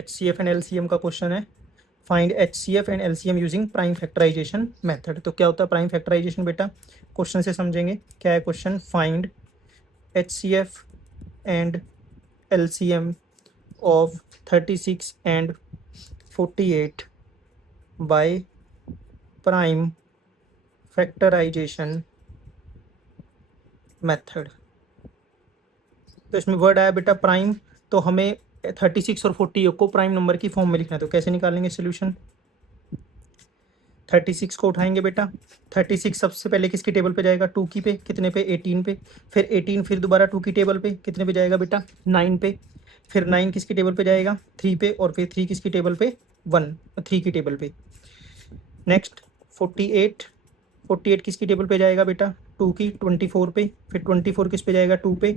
HCF and LCM का question है। Find HCF and LCM using prime factorization method. तो क्या होता है प्राइम फैक्टराइजेशन बेटा, क्वेश्चन से समझेंगे। क्या है question? Find HCF and LCM of 36 and 48 by prime factorization method. तो इसमें वर्ड आया बेटा प्राइम, तो हमें 36 और 48 को प्राइम नंबर की फॉर्म में लिखना है। तो कैसे निकालेंगे सोल्यूशन? 36 को उठाएंगे बेटा, 36 सबसे पहले किसकी टेबल पे जाएगा? 2 की पे, कितने पे? 18 पे। फिर 18 फिर दोबारा 2 की टेबल पे, कितने पे जाएगा बेटा? 9 पे। फिर 9 किसकी टेबल पे जाएगा? 3 पे। और फिर 3 किसकी टेबल पे? 3 की टेबल पे। नेक्स्ट 48, 48 किसकी टेबल पे जाएगा बेटा? 2 की। 24 पे। फिर 24 किस पे जाएगा? 2 पे।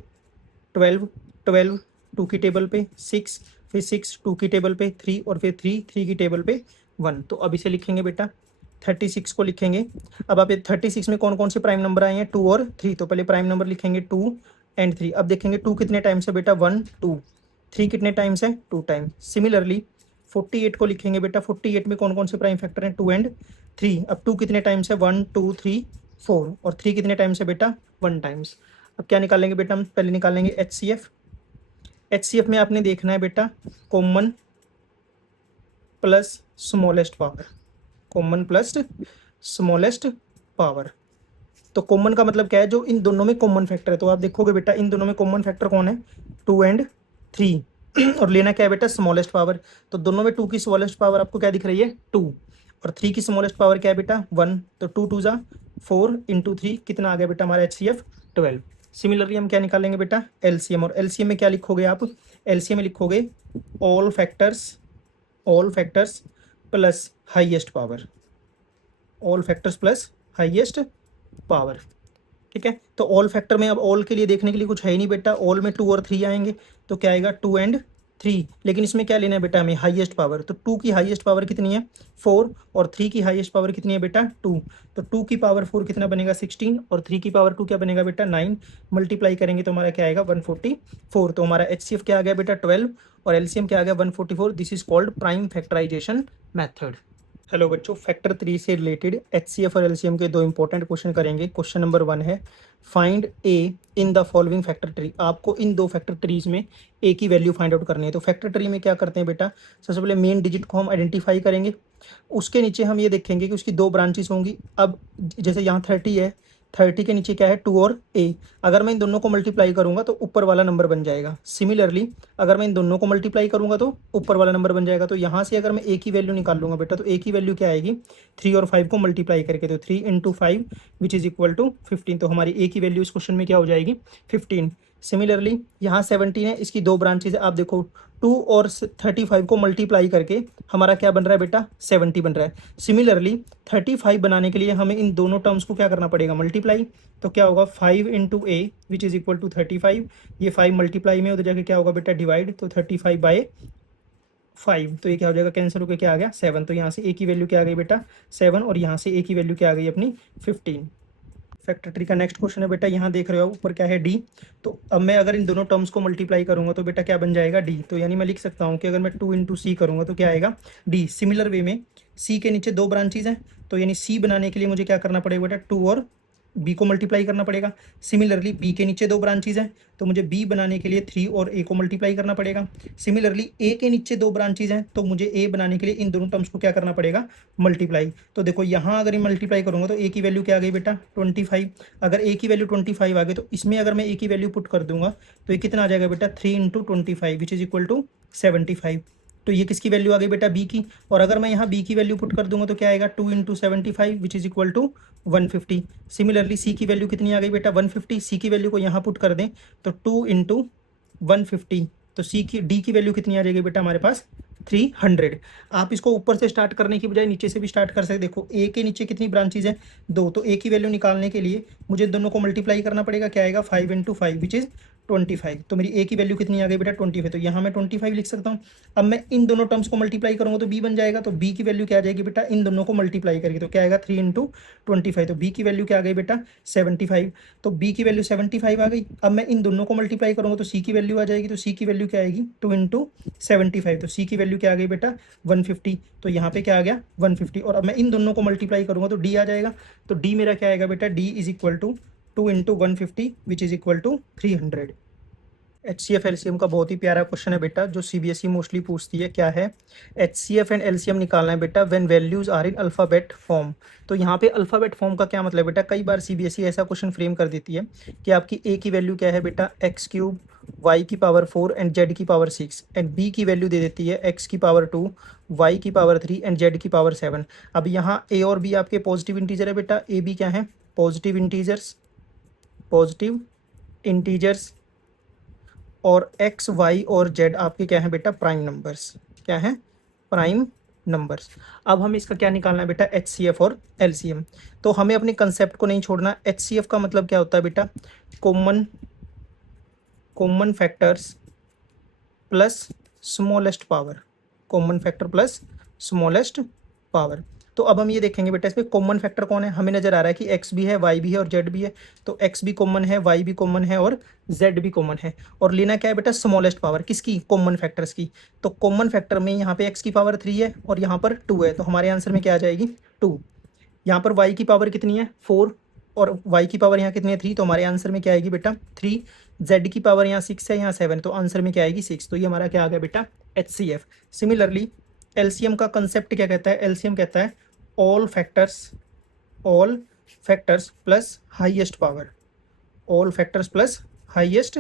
12, 12 2 की टेबल पे। 6, फिर 6 2 की टेबल पे। 3 और फिर 3 3 की टेबल पे 1। तो अब इसे लिखेंगे बेटा, 36 को लिखेंगे। अब आप 36 में कौन कौन से प्राइम नंबर आए हैं? 2 और 3। तो पहले प्राइम नंबर लिखेंगे 2 एंड 3। अब देखेंगे 2 कितने टाइम्स है बेटा? 1 2। 3 कितने टाइम्स है? 2 टाइम। सिमिलरली 48 को लिखेंगे बेटा, 48 में कौन कौन से प्राइम फैक्टर हैं? 2 एंड 3। अब 2 कितने टाइम्स है? 1 2 3 4। और 3 कितने टाइम्स है बेटा? 1 टाइम्स। अब क्या निकालेंगे बेटा? हम पहले निकालेंगे HCF। HCF में आपने देखना है बेटा common plus smallest power, common plus smallest power. तो कॉमन का मतलब क्या है? जो इन दोनों में कॉमन फैक्टर है। तो आप देखोगे बेटा इन दोनों में कॉमन फैक्टर कौन है? 2 एंड 3। और लेना क्या है बेटा? Smallest power. तो दोनों में 2 की स्मॉलेस्ट पावर आपको क्या दिख रही है? 2। और 3 की स्मॉलेस्ट पावर क्या है बेटा? 1। तो 2 2 जा 4 इंटू 3 कितना आ गया बेटा हमारा HCF? 12। सिमिलरली हम क्या निकालेंगे बेटा? LCM। और LCM में क्या लिखोगे आप? LCM में लिखोगे all factors plus highest power, all factors plus highest power. ठीक है। तो ऑल फैक्टर में अब ऑल के लिए देखने के लिए कुछ है ही नहीं बेटा, ऑल में 2 और 3 आएंगे। तो क्या आएगा? 2 एंड 3। लेकिन इसमें क्या लेना है बेटा हमें? Highest power. तो 2 की हाईएस्ट पावर कितनी है? 4। और 3 की हाईएस्ट पावर कितनी है बेटा? 2। तो 2 की पावर 4 कितना बनेगा? 16। और 3 की पावर 2 क्या बनेगा बेटा? 9। मल्टीप्लाई करेंगे तो हमारा क्या आएगा? 144। तो हमारा HCF क्या आ गया बेटा? 12। और LCM क्या आ गया? 144। This is called prime factorization method. Hello बच्चों, फैक्टर 3 से रिलेटेड HCF और LCM के 2 इंपॉर्टेंट क्वेश्चन करेंगे। क्वेश्चन नंबर 1 है find a in the following factor tree. आपको इन 2 फैक्टर ट्रीज में ए की वैल्यू फाइंड आउट करनी है। तो फैक्टर ट्री में क्या करते हैं बेटा? सबसे पहले मेन डिजिट को हम आइडेंटिफाई करेंगे, उसके नीचे हम ये देखेंगे कि उसकी 2 ब्रांचेस होंगी। अब जैसे यहाँ 30 है, 30 के नीचे क्या है? 2 और ए। अगर मैं इन दोनों को मल्टीप्लाई करूंगा तो ऊपर वाला नंबर बन जाएगा। सिमिलरली अगर मैं इन दोनों को मल्टीप्लाई करूंगा तो ऊपर वाला नंबर बन जाएगा। तो यहाँ से अगर मैं ए की वैल्यू निकाल लूंगा बेटा, तो ए की वैल्यू क्या आएगी? 3 और 5 को मल्टीप्लाई करके। तो 3 into 5 which is equal to 15। तो हमारी ए की वैल्यू इस क्वेश्चन में क्या हो जाएगी? 15। सिमिलरली यहाँ 17 है, इसकी 2 ब्रांचेज है। आप देखो 2 और 35 को मल्टीप्लाई करके हमारा क्या बन रहा है बेटा? 70 बन रहा है। सिमिलरली 35 बनाने के लिए हमें इन दोनों टर्म्स को क्या करना पड़ेगा? मल्टीप्लाई। तो क्या होगा? 5 into a which is equal to 35। ये 5 मल्टीप्लाई में उधर जाके क्या होगा बेटा? डिवाइड। तो 35 बाय 5। तो ये क्या हो जाएगा? कैंसिल होकर क्या आ गया? 7। तो यहाँ से ए की वैल्यू क्या आ गई बेटा? 7। और यहाँ से ए की वैल्यू क्या आ गई अपनी? 15। फैक्टर ट्री का नेक्स्ट क्वेश्चन है बेटा, यहाँ देख रहे हो ऊपर क्या है? डी। तो अब मैं अगर इन दोनों टर्म्स को मल्टीप्लाई करूंगा तो बेटा क्या बन जाएगा? डी। तो यानी मैं लिख सकता हूँ कि अगर मैं 2 इंटू सी करूँगा तो क्या आएगा? डी। सिमिलर वे में सी के नीचे 2 ब्रांचेज हैं, तो यानी सी बनाने के लिए मुझे क्या करना पड़ेगा बेटा? 2 और बी को मल्टीप्लाई करना पड़ेगा। सिमिलरली बी के नीचे 2 ब्रांचेज हैं, तो मुझे बी बनाने के लिए 3 और ए को मल्टीप्लाई करना पड़ेगा। सिमिलरली ए के नीचे 2 ब्रांचेज हैं, तो मुझे ए बनाने के लिए इन दोनों टर्म्स को क्या करना पड़ेगा? मल्टीप्लाई। तो देखो यहाँ अगर ये मल्टीप्लाई करूँगा तो ए की वैल्यू क्या आ गई बेटा? 25। अगर ए की वैल्यू 25 आ गई तो इसमें अगर मैं ए की वैल्यू पुट कर दूंगा तो ये कितना आ जाएगा बेटा? 3 into 25 which is equal to 75। तो ये किसकी वैल्यू आ गई बेटा? बी की। और अगर मैं यहाँ बी की वैल्यू पुट कर दूंगा तो क्या आएगा? 2 into 75 which is equal to 150। Similarly c की वैल्यू कितनी आ गई बेटा? 150। सी की वैल्यू को यहाँ पुट कर दें तो 2 इंटू 150। तो सी की डी की वैल्यू कितनी आ जाएगी बेटा हमारे पास? 300। आप इसको ऊपर से स्टार्ट करने की बजाय नीचे से भी स्टार्ट कर सकते। देखो ए के नीचे कितनी ब्रांचेज है? 2। तो ए की वैल्यू निकालने के लिए मुझे दोनों को मल्टीप्लाई करना पड़ेगा। क्या आएगा? 5 इंटू 5 विच इज 25। तो मेरी ए की वैल्यू कितनी आ गई बेटा 25, तो यहाँ मैं 25 लिख सकता हूँ। अब मैं इन दोनों टर्म्स को मल्टीप्लाई करूँगा तो बी बन जाएगा, तो बी की वैल्यू क्या आ जाएगी बेटा, इन दोनों को मल्टीप्लाई करके तो क्या आएगा 3 इंटू 25, तो बी की वैल्यू क्या आ गई बेटा 75। तो बी की वैल्यू 75 आ गई। अब मैं इन दोनों को मल्टीप्लाई करूँगा तो सी की वैल्यू आ जाएगी, तो सी की वैल्यू क्या आएगी 2 इंटू 75, तो सी की वैल्यू क्या आ गई बेटा 150। तो यहाँ पे क्या आ गया 150, और अब मैं इन दोनों को मल्टीप्लाई करूँगा तो डी आ जाएगा। तो डी मेरा क्या आएगा बेटा, d is equal to 2 into 150 which is equal to 300। HCF LCM का बहुत ही प्यारा क्वेश्चन है बेटा, जो CBSE मोस्टली पूछती है। क्या है, HCF एंड LCM निकालना है बेटा when values are in alphabet form. तो यहाँ पे अल्फ़ाबेट फॉर्म का क्या मतलब है बेटा, कई बार CBSE ऐसा क्वेश्चन फ्रेम कर देती है कि आपकी A की वैल्यू क्या है बेटा x3, y की पावर 4 एंड z की पावर 6, एंड B की वैल्यू दे देती है x की पावर 2, y की पावर 3 एंड z की पावर 7। अब यहाँ A और B आपके पॉजिटिव इंटीजर है बेटा, A B क्या है पॉजिटिव इंटीजर्स, और एक्स वाई और जेड आपके क्या है बेटा प्राइम नंबर्स, क्या है प्राइम नंबर्स। अब हमें इसका क्या निकालना है बेटा, HCF और LCM। तो हमें अपने कंसेप्ट को नहीं छोड़ना। HCF का मतलब क्या होता है बेटा, common factors plus smallest power, common factor plus smallest power. तो अब हम ये देखेंगे बेटा इसमें कॉमन फैक्टर कौन है, हमें नजर आ रहा है कि x भी है, y भी है और z भी है। तो x भी कॉमन है, y भी कॉमन है और z भी कॉमन है। और लेना क्या है बेटा, स्मॉलेस्ट पावर किसकी, कॉमन फैक्टर्स की। तो कॉमन फैक्टर में यहाँ पे x की पावर 3 है और यहाँ पर 2 है, तो हमारे आंसर में क्या आ जाएगी 2। यहाँ पर y की पावर कितनी है 4 और y की पावर यहाँ कितनी है 3, तो हमारे आंसर में क्या आएगी बेटा 3। z की पावर यहाँ 6 है, यहाँ 7, तो आंसर में क्या आएगी 6। तो ये हमारा क्या आ गया बेटा HCF। सिमिलरली LCM का कंसेप्ट क्या कहता है, LCM कहता है all factors plus highest power, all factors plus highest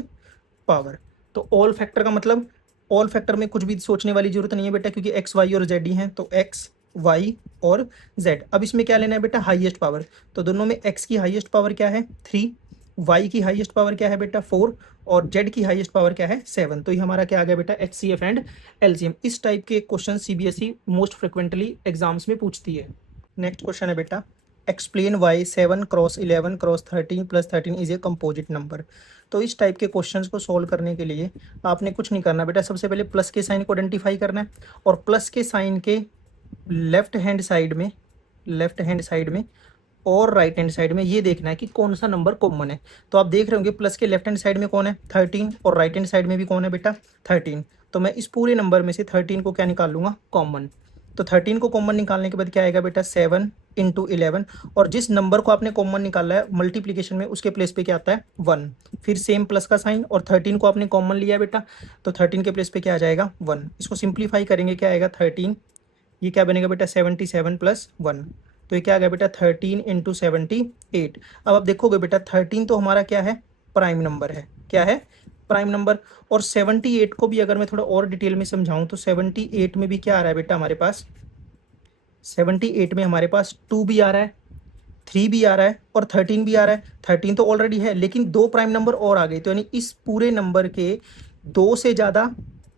power. तो ऑल फैक्टर का मतलब, ऑल फैक्टर में कुछ भी सोचने वाली जरूरत नहीं है बेटा, क्योंकि एक्स वाई और जेड ही हैं, तो एक्स वाई और जेड। अब इसमें क्या लेना है बेटा, हाईएस्ट पावर। तो दोनों में एक्स की हाईएस्ट पावर क्या है 3, वाई की हाईएस्ट पावर क्या है बेटा 4, और जेड की हाईएस्ट पावर क्या है 7। तो ये हमारा क्या आ गया बेटा HCF एंड LCM। इस टाइप के question CBSE most frequently exams में पूछती है। नेक्स्ट क्वेश्चन है बेटा, explain why 7 cross 11 cross 13 plus 13 is a composite number. तो इस टाइप के क्वेश्चंस को सॉल्व करने के लिए आपने कुछ नहीं करना बेटा, सबसे पहले प्लस के साइन को आइडेंटिफाई करना है, और प्लस के साइन के लेफ्ट हैंड साइड में और राइट हैंड साइड में ये देखना है कि कौन सा नंबर कॉमन है। तो आप देख रहे होंगे प्लस के लेफ्ट हैंड साइड में कौन है 13, और राइट हैंड साइड में भी कौन है बेटा 13। तो मैं इस पूरे नंबर में से 13 को क्या निकाल लूँगा कॉमन। तो 13 को कॉमन निकालने के बाद क्या आएगा बेटा 7 इंटू 11, और जिस नंबर को आपने कॉमन निकाला है मल्टीप्लीकेशन में उसके प्लेस पे क्या आता है 1, फिर सेम प्लस का साइन, और 13 को आपने कॉमन लिया बेटा, तो 13 के प्लेस पे क्या आ जाएगा 1। इसको सिंप्लीफाई करेंगे क्या आएगा 13, ये क्या बनेगा बेटा 77 प्लस 1, तो ये क्या आ गया बेटा 13 इंटू 78। अब आप देखोगे बेटा 13 तो हमारा क्या है प्राइम नंबर है, क्या है प्राइम नंबर। और 78 को भी अगर मैं थोड़ा और डिटेल में समझाऊं तो 78 में भी क्या आ रहा है बेटा हमारे पास, 78 में हमारे पास 2 भी आ रहा है, 3 भी आ रहा है और 13 भी आ रहा है। 13 तो ऑलरेडी है, लेकिन 2 प्राइम नंबर और आ गए, तो यानी इस पूरे नंबर के 2 से ज़्यादा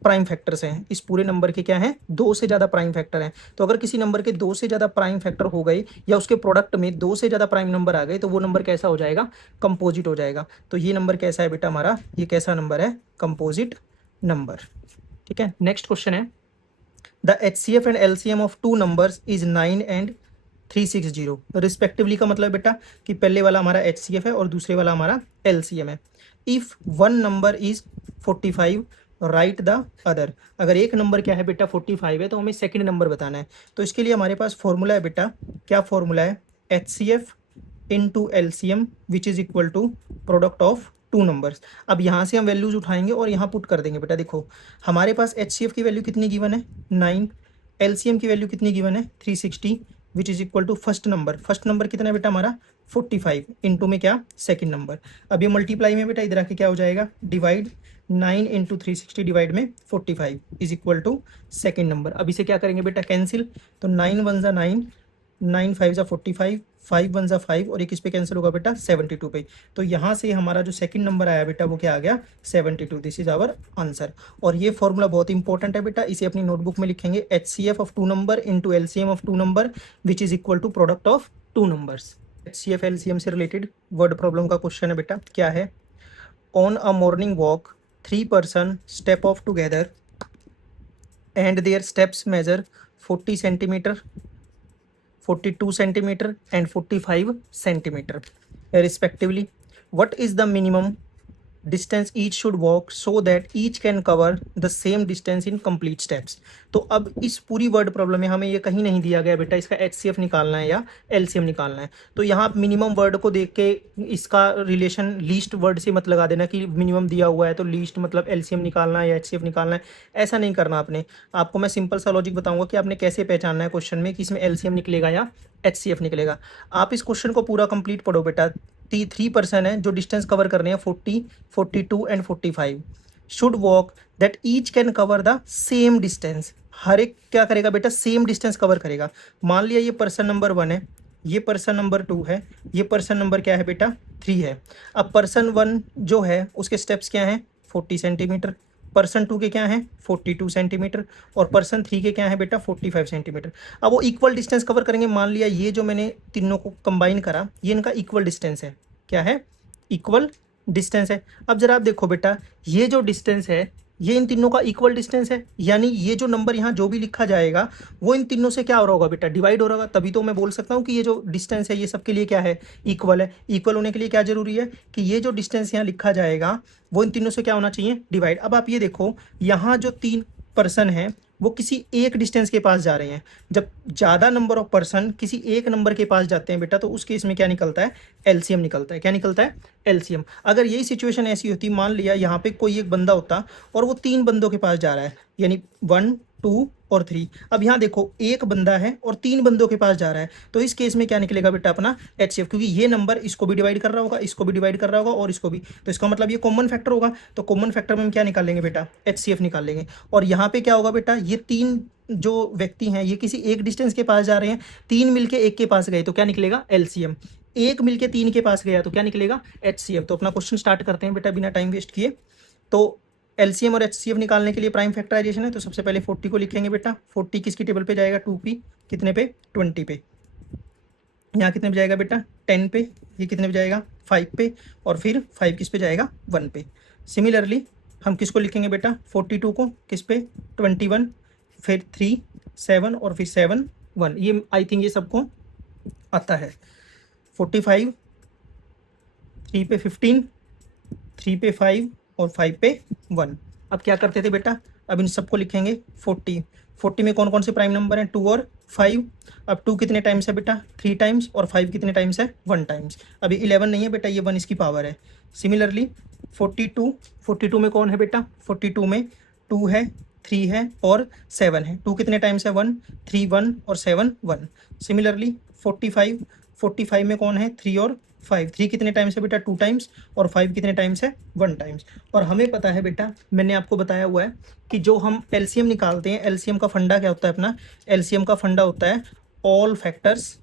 प्राइम फैक्टर्स हैं। इस पूरे नंबर के क्या हैं 2 से ज़्यादा प्राइम फैक्टर हैं। तो अगर किसी नंबर के 2 से ज़्यादा प्राइम फैक्टर हो गए या उसके प्रोडक्ट में 2 से ज़्यादा प्राइम नंबर आ गए, तो वो नंबर कैसा हो जाएगा कंपोजिट हो जाएगा। तो ये नंबर कैसा है बेटा हमारा, ये कैसा नंबर है कंपोजिट नंबर। ठीक है, नेक्स्ट क्वेश्चन है, the HCF and LCM of two numbers is 9 and 360 respectively. का मतलब बेटा कि पहले वाला हमारा HCF है और दूसरे वाला हमारा LCM है। If one number is 45 right the other. अगर एक नंबर क्या है बेटा 45 है तो हमें सेकंड नंबर बताना है। तो इसके लिए हमारे पास फॉर्मूला है बेटा, क्या फॉर्मूला है HCF into LCM which is equal to product of two numbers. अब यहाँ से हम वैल्यूज उठाएंगे और यहाँ पुट कर देंगे बेटा। देखो हमारे पास HCF की वैल्यू कितनी गिवन है 9, LCM की वैल्यू कितनी गिवन है 360 which is equal to first number कितना है बेटा हमारा 45 इंटू में क्या सेकंड नंबर। अब ये मल्टीप्लाई में बेटा इधर आके क्या हो जाएगा डिवाइड, 9 इंटू 360 डिवाइड में 45 is equal to second number. अब इसे क्या करेंगे बेटा कैंसिल, तो 9 1 ज़ा 9, 9 5 ज़ा 45, 5 1 ज़ा 5 और एक इस पे कैंसिल होगा बेटा 72 पे। तो यहाँ से हमारा जो सेकंड नंबर आया बेटा वो क्या आ गया 72। This is our answer. और ये फॉर्मूला बहुत इंपॉर्टेंट है बेटा, इसे अपनी नोटबुक में लिखेंगे HCF of two number into LCM of two number which is equal to product of two numbers. HCF LCM से रिलेटेड वर्ड प्रॉब्लम का क्वेश्चन है बेटा, क्या है on a morning walk 3 person step off together and their steps measure 40 centimeter, 42 centimeter and 45 centimeter respectively. What is the minimum distance each should walk so that each can cover the same distance in complete steps? तो अब इस पूरी word problem में हमें ये कहीं नहीं दिया गया बेटा इसका HCF निकालना है या LCM निकालना है। तो यहाँ मिनिमम वर्ड को देख के इसका रिलेशन लीस्ट वर्ड से मत लगा देना कि मिनिमम दिया हुआ है तो लीस्ट मतलब LCM निकालना है या HCF निकालना है, ऐसा नहीं करना आपने। आपको मैं सिंपल सा लॉजिक बताऊंगा कि आपने कैसे पहचानना है क्वेश्चन में कि इसमें LCM निकलेगा या HCF निकलेगा। आप इस क्वेश्चन को पूरा कंप्लीट पढ़ो बेटा। 3 person है जो डिस्टेंस कवर करने हैं 40, 42 and 45 should walk that each can cover the same distance. हर एक क्या करेगा बेटा, सेम डिस्टेंस कवर करेगा। मान लिया ये पर्सन नंबर 1 है, ये पर्सन नंबर 2 है, ये पर्सन नंबर क्या है बेटा 3 है। अब पर्सन 1 जो है उसके स्टेप्स क्या हैं 40 सेंटीमीटर, पर्सन 2 के क्या हैं 42 सेंटीमीटर और पर्सन 3 के क्या है बेटा 45 सेंटीमीटर। अब वो इक्वल डिस्टेंस कवर करेंगे। मान लिया ये जो मैंने तीनों को कंबाइन करा ये इनका इक्वल डिस्टेंस है, क्या है इक्वल डिस्टेंस है। अब जरा आप देखो बेटा ये जो डिस्टेंस है ये इन तीनों का इक्वल डिस्टेंस है, यानी ये जो नंबर यहाँ जो भी लिखा जाएगा वो इन तीनों से क्या हो रहा होगा बेटा डिवाइड हो रहा होगा। तभी तो मैं बोल सकता हूँ कि ये जो डिस्टेंस है ये सबके लिए क्या है इक्वल है। इक्वल होने के लिए क्या जरूरी है कि ये जो डिस्टेंस यहाँ लिखा जाएगा वो इन तीनों से क्या होना चाहिए डिवाइड। अब आप ये देखो यहाँ जो 3 पर्सन हैं वो किसी एक डिस्टेंस के पास जा रहे हैं। जब ज़्यादा नंबर ऑफ पर्सन किसी एक नंबर के पास जाते हैं बेटा तो उस केस में क्या निकलता है LCM निकलता है। क्या निकलता है LCM। अगर यही सिचुएशन ऐसी होती, मान लिया यहाँ पे कोई एक बंदा होता और वो 3 बंदों के पास जा रहा है यानी 1, 2 और 3। अब यहाँ देखो एक बंदा है और 3 बंदों के पास जा रहा है तो इस केस में क्या निकलेगा बेटा अपना HCF, क्योंकि ये नंबर इसको भी डिवाइड कर रहा होगा, इसको भी डिवाइड कर रहा होगा और इसको भी, तो इसका मतलब ये कॉमन फैक्टर होगा। तो कॉमन फैक्टर में हम क्या निकाल लेंगे बेटा HCF निकाल लेंगे। और यहाँ पे क्या होगा बेटा ये 3 जो व्यक्ति हैं ये किसी एक डिस्टेंस के पास जा रहे हैं, 3 मिलके एक के पास गए तो क्या निकलेगा LCM, 1 मिलके 3 के पास गया तो क्या निकलेगा HCF। तो अपना क्वेश्चन स्टार्ट करते हैं बेटा बिना टाइम वेस्ट किए। तो LCM और HCF निकालने के लिए प्राइम फैक्टराइजेशन है। तो सबसे पहले 40 को लिखेंगे बेटा। 40 किसकी टेबल पे जाएगा 2p, कितने पे 20 पे। यहाँ कितने पे जाएगा बेटा 10 पे, ये कितने पे जाएगा 5 पे और फिर 5 किस पे जाएगा 1 पे। सिमिलरली हम किसको लिखेंगे बेटा 42 को किस पे 21, फिर 3, 7 और फिर 7, 1। ये आई थिंक ये सबको आता है। 45 3 पे 15, 3 पे 5 और 5 पे 1। अब क्या करते थे बेटा, अब इन सबको लिखेंगे 40 में कौन कौन से प्राइम नंबर हैं 2 और 5। अब 2 कितने टाइम्स है बेटा 3 टाइम्स और 5 कितने टाइम्स है 1 टाइम्स। अभी 11 नहीं है बेटा, ये 1 इसकी पावर है। सिमिलरली 42 में कौन है बेटा 42 में 2 है, 3 है और 7 है। 2 कितने टाइम्स है 1, 3 1 और 7 1। सिमिलरली 45 में कौन है 3 और 5, 3 कितने टाइम्स है बेटा 2 टाइम्स और 5 कितने टाइम्स है 1 टाइम्स। और हमें पता है बेटा, मैंने आपको बताया हुआ है कि जो हम LCM निकालते हैं LCM का फंडा क्या होता है अपना, LCM का फंडा होता है all factors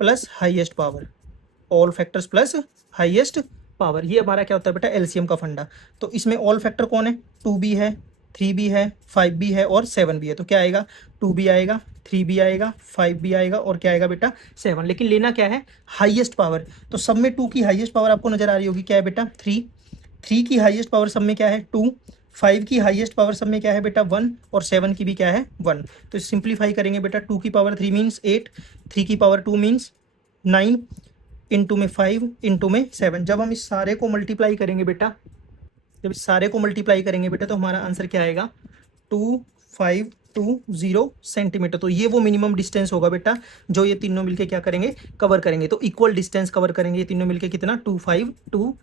plus highest power, all factors plus highest power. ये हमारा क्या होता है बेटा LCM का फंडा। तो इसमें ऑल फैक्टर कौन है 2b है, 3b है, 5b है और 7b है। तो क्या आएगा 2b आएगा, 3b आएगा, 5b आएगा और क्या आएगा बेटा 7। लेकिन लेना क्या है हाईएस्ट पावर। तो सब में 2 की हाईएस्ट पावर आपको नजर आ रही होगी, क्या है बेटा 3 की हाईएस्ट पावर सब में क्या है 2, 5 की हाईएस्ट पावर सब में क्या है बेटा 1 और 7 की भी क्या है 1। तो सिंप्लीफाई करेंगे बेटा 2 की पावर 3 मीन्स 8, 3 की पावर 2 मीन्स 9, इंटू में 5 इंटू में 7। जब हम इस सारे को मल्टीप्लाई करेंगे बेटा, जब इस सारे को मल्टीप्लाई करेंगे बेटा तो हमारा आंसर क्या आएगा 2520 सेंटीमीटर। तो ये वो मिनिमम डिस्टेंस होगा बेटा जो ये तीनों मिलके क्या करेंगे कवर करेंगे। तो इक्वल डिस्टेंस कवर करेंगे ये तीनों मिलके कितना 2520।